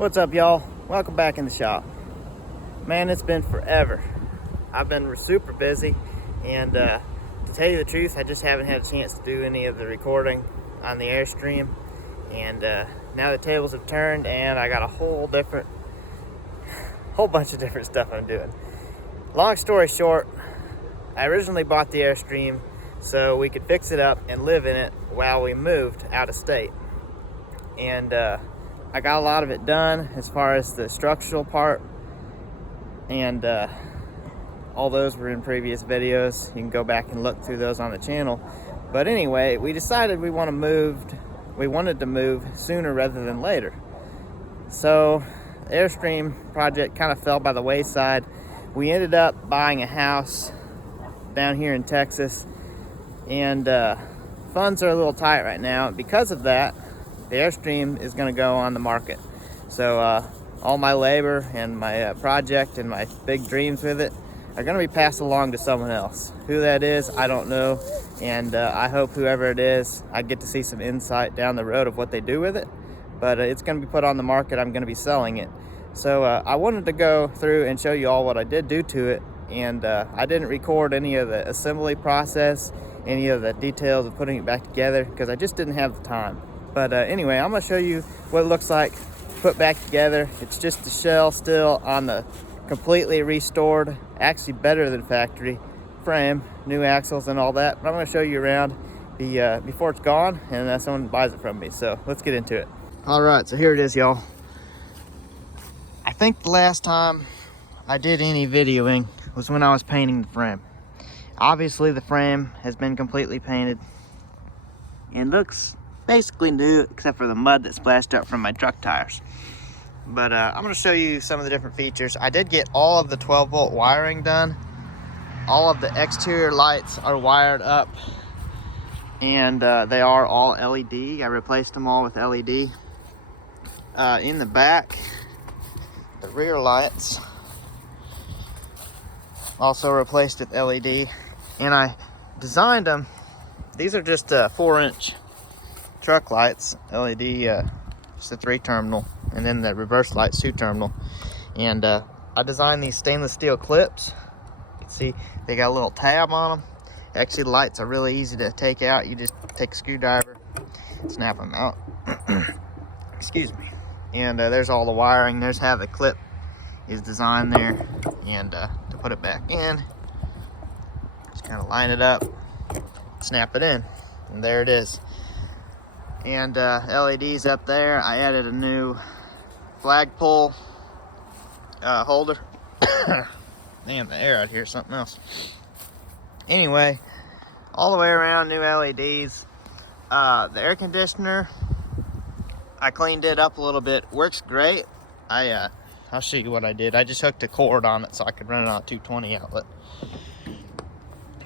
What's up, y'all? Welcome back in the shop. Man, it's been forever. I've been super busy, and to tell you the truth, I just haven't had a chance to do any of the recording on the Airstream. And now the tables have turned, and I got a whole bunch of different stuff I'm doing. Long story short, I originally bought the Airstream so we could fix it up and live in it while we moved out of state. And I got a lot of it done as far as the structural part, and all those were in previous videos. You can go back and look through those on the channel. But anyway, we decided we wanted to move sooner rather than later. So the Airstream project kind of fell by the wayside. We ended up buying a house down here in Texas, and funds are a little tight right now. Because of that, the Airstream is going to go on the market. So all my labor and my project and my big dreams with it are going to be passed along to someone else. Who that is, I don't know. And I hope whoever it is, I get to see some insight down the road of what they do with it. But it's going to be put on the market. I'm going to be selling it. So I wanted to go through and show you all what I did do to it. And I didn't record any of the assembly process, any of the details of putting it back together, because I just didn't have the time. But anyway, I'm going to show you what it looks like put back together. It's just the shell still on the completely restored, actually better than factory frame, new axles and all that. But I'm going to show you around before it's gone and someone buys it from me. So let's get into it. All right, so here it is, y'all. I think the last time I did any videoing was when I was painting the frame. Obviously the frame has been completely painted and looks basically new, except for the mud that splashed up from my truck tires. But I'm going to show you some of the different features. I did get all of the 12-volt wiring done. All of the exterior lights are wired up, and they are all LED. I replaced them all with LED. In the back, the rear lights also replaced with LED, and I designed them. These are just 4-inch truck lights, LED, just a 3-terminal, and then the reverse lights 2-terminal. And I designed these stainless steel clips. You can see they got a little tab on them. Actually, the lights are really easy to take out. You just take a screwdriver, snap them out. Excuse me. And there's all the wiring. There's how the clip is designed there. And to put it back in, just kind of line it up, snap it in, and there it is. And LEDs up there. I added a new flagpole holder. Man, the air out here is something else. Anyway, all the way around, new LEDs. The air conditioner, I cleaned it up a little bit. Works great. I'll show you what I did. I just hooked a cord on it so I could run it on a 220 outlet.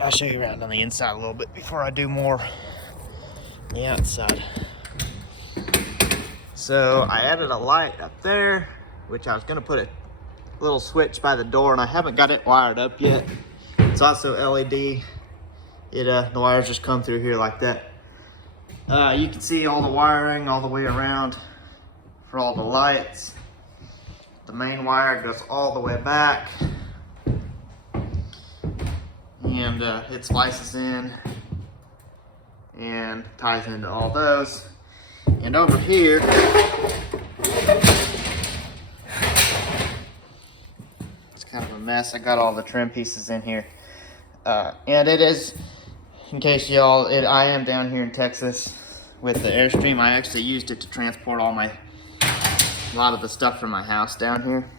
I'll show you around on the inside a little bit before I do more on the outside. So I added a light up there, which I was going to put a little switch by the door, and I haven't got it wired up yet. It's also LED. The wires just come through here like that. You can see all the wiring all the way around for all the lights. The main wire goes all the way back, and it slices in and ties into all those. And over here, it's kind of a mess. I got all the trim pieces in here. And it is, in case y'all, I am down here in Texas with the Airstream. I actually used it to transport a lot of the stuff from my house down here.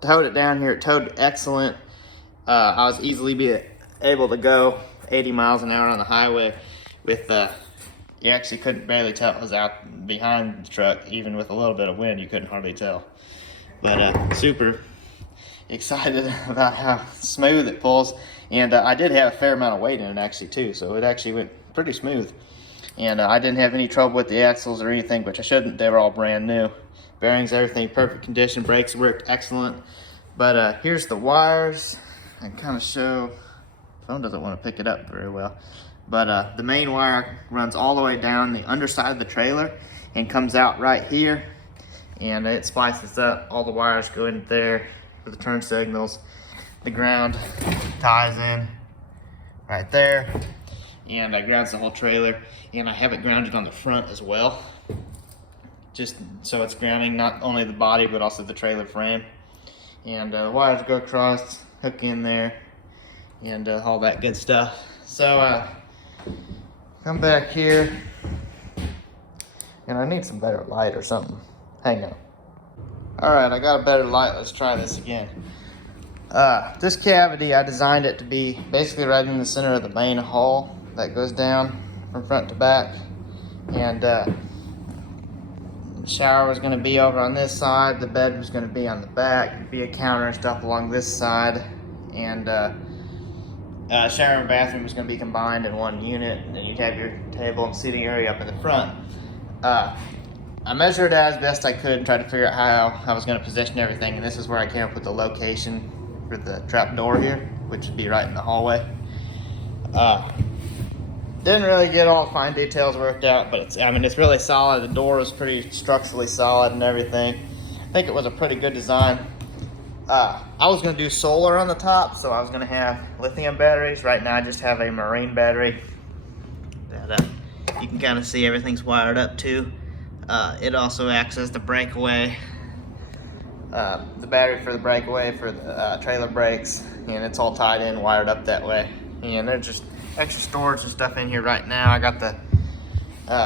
Towed it down here, it towed excellent. I was easily able to go 80 miles an hour on the highway with you actually couldn't barely tell it was out behind the truck. Even with a little bit of wind, you couldn't hardly tell. But super excited about how smooth it pulls. And I did have a fair amount of weight in it actually too, so it actually went pretty smooth. And I didn't have any trouble with the axles or anything, which I shouldn't. They were all brand new. Bearings, everything, perfect condition. Brakes worked excellent. But here's the wires. I can kind of show. Phone doesn't want to pick it up very well. But the main wire runs all the way down the underside of the trailer and comes out right here. and it splices up. All the wires go in there for the turn signals. The ground ties in right there, and I grounds the whole trailer, and I have it grounded on the front as well, just so it's grounding not only the body but also the trailer frame. And the wires go across, hook in there, and all that good stuff. So come back here, and I need some better light or something. Hang on. All right, I got a better light. Let's try this again. This cavity, I designed it to be basically right in the center of the main hall that goes down from front to back. And the shower was going to be over on this side, the bed was going to be on the back, there'd be a counter and stuff along this side, and shower and bathroom was going to be combined in one unit, and then you'd have your table and seating area up in the front. I measured it as best I could and tried to figure out how I was going to position everything, and this is where I came up with the location for the trap door here, which would be right in the hallway. Didn't really get all the fine details worked out, but it's really solid. The door is pretty structurally solid and everything. I think it was a pretty good design. I was going to do solar on the top, so I was going to have lithium batteries. Right now I just have a marine battery that you can kind of see everything's wired up to. It also acts as the breakaway, the battery for the breakaway for the trailer brakes, and it's all tied in, wired up that way. And there's just extra storage and stuff in here right now. I got the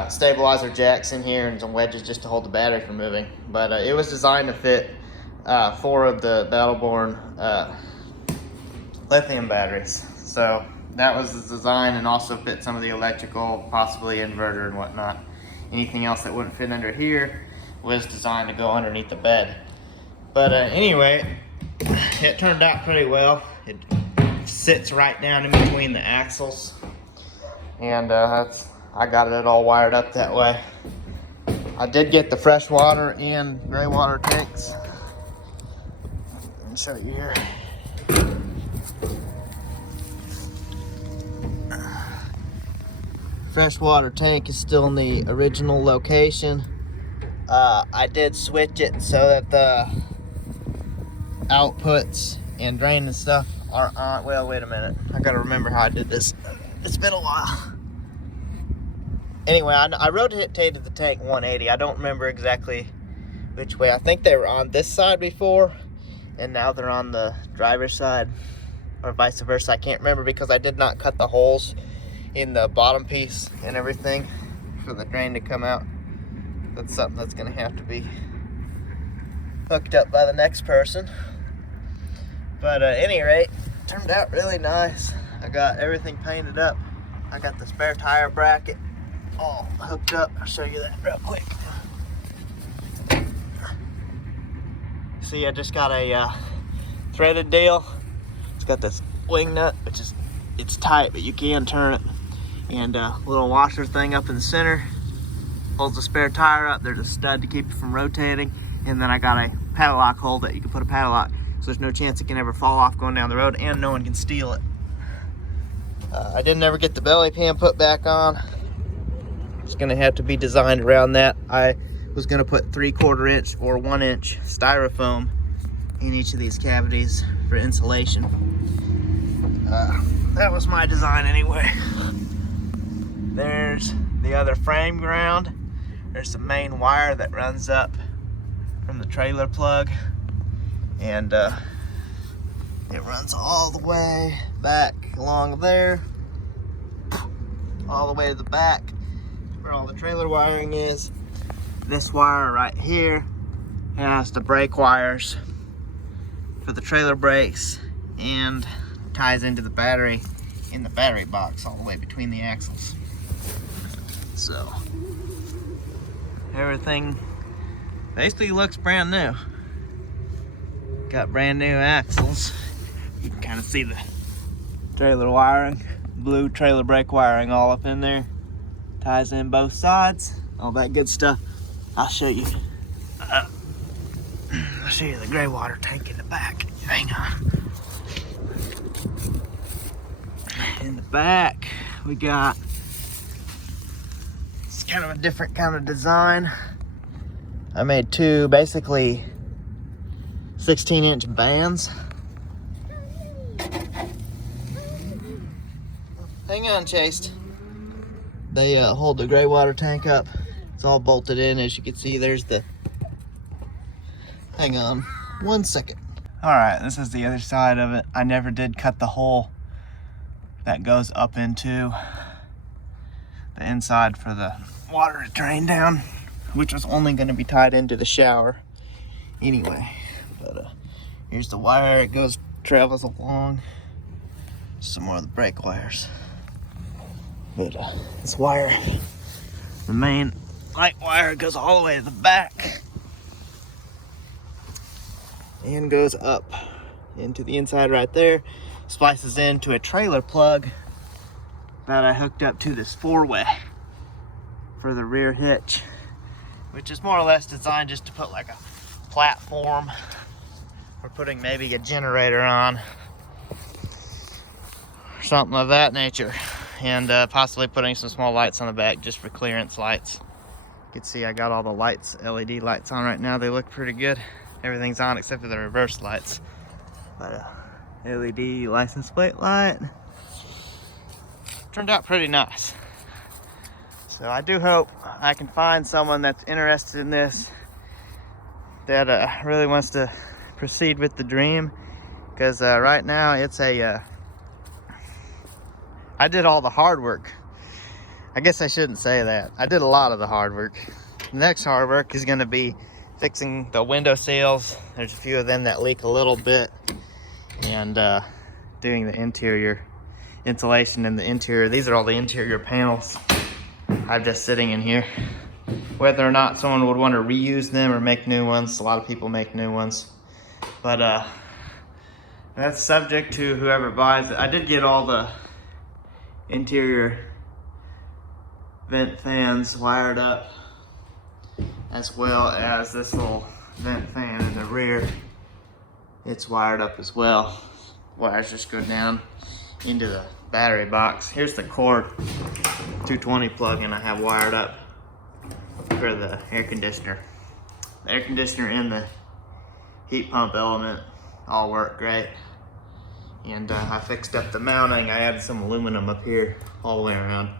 stabilizer jacks in here and some wedges just to hold the battery from moving. But it was designed to fit 4 of the Battleborn lithium batteries. So that was the design, and also fit some of the electrical, possibly inverter and whatnot. Anything else that wouldn't fit under here was designed to go underneath the bed. But anyway, it turned out pretty well. It sits right down in between the axles, and I got it all wired up that way. I did get the fresh water and gray water tanks. Let me show you here. Freshwater tank is still in the original location. I did switch it so that the outputs and drain and stuff are on. Well, wait a minute. I gotta remember how I did this. It's been a while. Anyway, I rotated the tank 180. I don't remember exactly which way. I think they were on this side before, and now they're on the driver's side, or vice versa. I can't remember because I did not cut the holes in the bottom piece and everything for the drain to come out. That's something that's gonna have to be hooked up by the next person. But at any rate, it turned out really nice. I got everything painted up. I got the spare tire bracket all hooked up. I'll show you that real quick. See, I just got a threaded deal. It's got this wing nut, which is, it's tight, but you can turn it. And a little washer thing up in the center holds the spare tire up. There's a stud to keep it from rotating, and then I got a padlock hole that you can put a padlock, so there's no chance it can ever fall off going down the road, and no one can steal it. I didn't ever get the belly pan put back on. It's gonna have to be designed around that. I was gonna put 3/4 inch or 1 inch styrofoam in each of these cavities for insulation. That was my design anyway. There's the other frame ground. There's the main wire that runs up from the trailer plug, and it runs all the way back along there, all the way to the back where all the trailer wiring is. This wire right here has the brake wires for the trailer brakes and ties into the battery in the battery box all the way between the axles. So everything basically looks brand new. Got brand new axles. You can kind of see the trailer wiring, blue trailer brake wiring all up in there. Ties in both sides, all that good stuff. I'll show you. I'll show you the gray water tank in the back. Hang on. In the back, we got, it's kind of a different kind of design. I made two basically 16-inch bands. Hang on, Chase. They hold the gray water tank up. It's all bolted in. As you can see, there's the... Hang on 1 second. All right, this is the other side of it. I never did cut the hole that goes up into the inside for the water to drain down, which was only going to be tied into the shower anyway. But here's the wire. It travels along. Some more of the brake wires. But this wire, the main light wire, goes all the way to the back and goes up into the inside right there. Splices into a trailer plug that I hooked up to this 4-way for the rear hitch, which is more or less designed just to put like a platform for putting maybe a generator on or something of that nature, and possibly putting some small lights on the back just for clearance lights. You can see I got all the lights, LED lights on right now. They look pretty good. Everything's on except for the reverse lights. But LED license plate light turned out pretty nice. So I do hope I can find someone that's interested in this, that really wants to proceed with the dream, because right now it's I did all the hard work. I guess I shouldn't say that. I did a lot of the hard work. The next hard work is going to be fixing the window sills. There's a few of them that leak a little bit, and doing the interior insulation in the interior. These are all the interior panels I'm just sitting in here. Whether or not someone would want to reuse them or make new ones, a lot of people make new ones, but that's subject to whoever buys it. I did get all the interior vent fans wired up, as well as this little vent fan in the rear. It's wired up as well. Wires just go down into the battery box. Here's the cord 220 plug-in I have wired up for the air conditioner. The air conditioner and the heat pump element all work great. And I fixed up the mounting. I added some aluminum up here all the way around,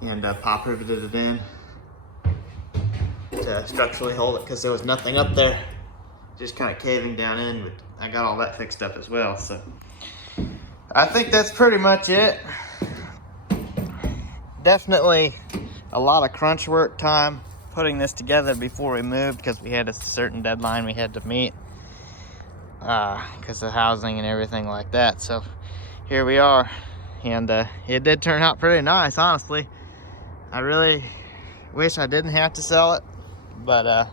and pop riveted it in to structurally hold it, because there was nothing up there, just kind of caving down in. But I got all that fixed up as well. So I think that's pretty much it. Definitely a lot of crunch work time putting this together before we moved, because we had a certain deadline we had to meet, because of housing and everything like that. So here we are, and it did turn out pretty nice, honestly. I really wish I didn't have to sell it, but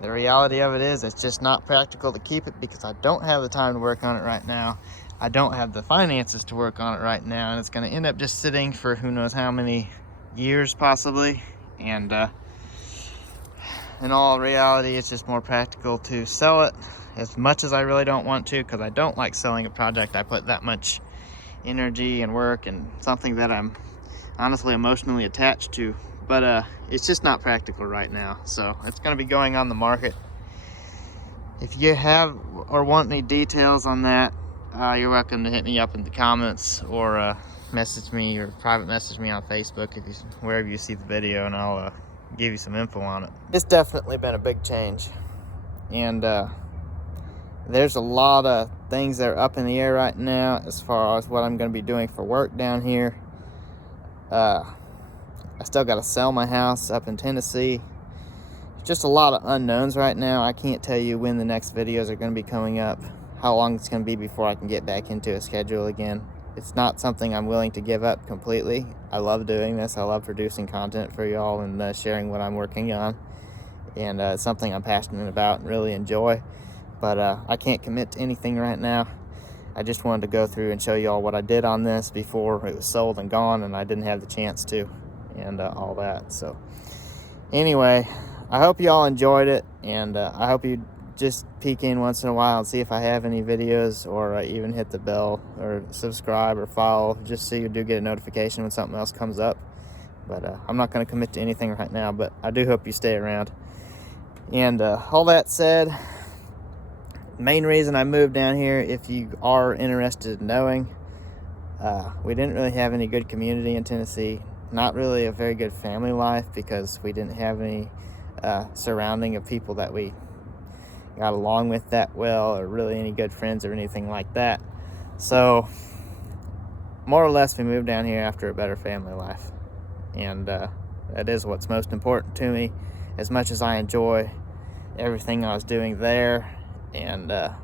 the reality of it is it's just not practical to keep it, because I don't have the time to work on it right now. I don't have the finances to work on it right now, and it's going to end up just sitting for who knows how many years possibly. And in all reality, it's just more practical to sell it, as much as I really don't want to, because I don't like selling a project I put that much energy and work and something that I'm honestly emotionally attached to. But it's just not practical right now. So it's going to be going on the market. If you have or want any details on that, you're welcome to hit me up in the comments, or message me, or private message me on Facebook, if you, wherever you see the video, and I'll give you some info on it. It's definitely been a big change, and there's a lot of things that are up in the air right now as far as what I'm going to be doing for work down here. I still got to sell my house up in Tennessee. Just a lot of unknowns right now. I can't tell you when the next videos are going to be coming up, how long it's going to be before I can get back into a schedule again. It's not something I'm willing to give up completely. I love doing this. I love producing content for y'all and sharing what I'm working on. And it's something I'm passionate about and really enjoy. But I can't commit to anything right now. I just wanted to go through and show y'all what I did on this before it was sold and gone, and I didn't have the chance to, and all that. So anyway, I hope y'all enjoyed it, and I hope you just peek in once in a while and see if I have any videos, or even hit the bell or subscribe or follow, just so you do get a notification when something else comes up. But I'm not going to commit to anything right now, but I do hope you stay around. And all that said, main reason I moved down here, if you are interested in knowing, we didn't really have any good community in Tennessee. Not really a very good family life because we didn't have any surrounding of people that we got along with that well, or really any good friends or anything like that. So more or less we moved down here after a better family life, and that is what's most important to me. As much as I enjoy everything I was doing there and the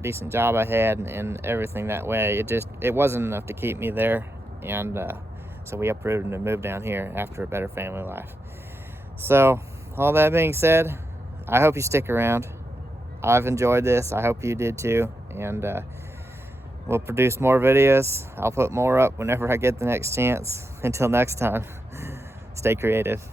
decent job I had and everything that way, it wasn't enough to keep me there, and so we uprooted and moved down here after a better family life. So all that being said, I hope you stick around. I've enjoyed this. I hope you did too, and we'll produce more videos. I'll put more up whenever I get the next chance. Until next time, stay creative.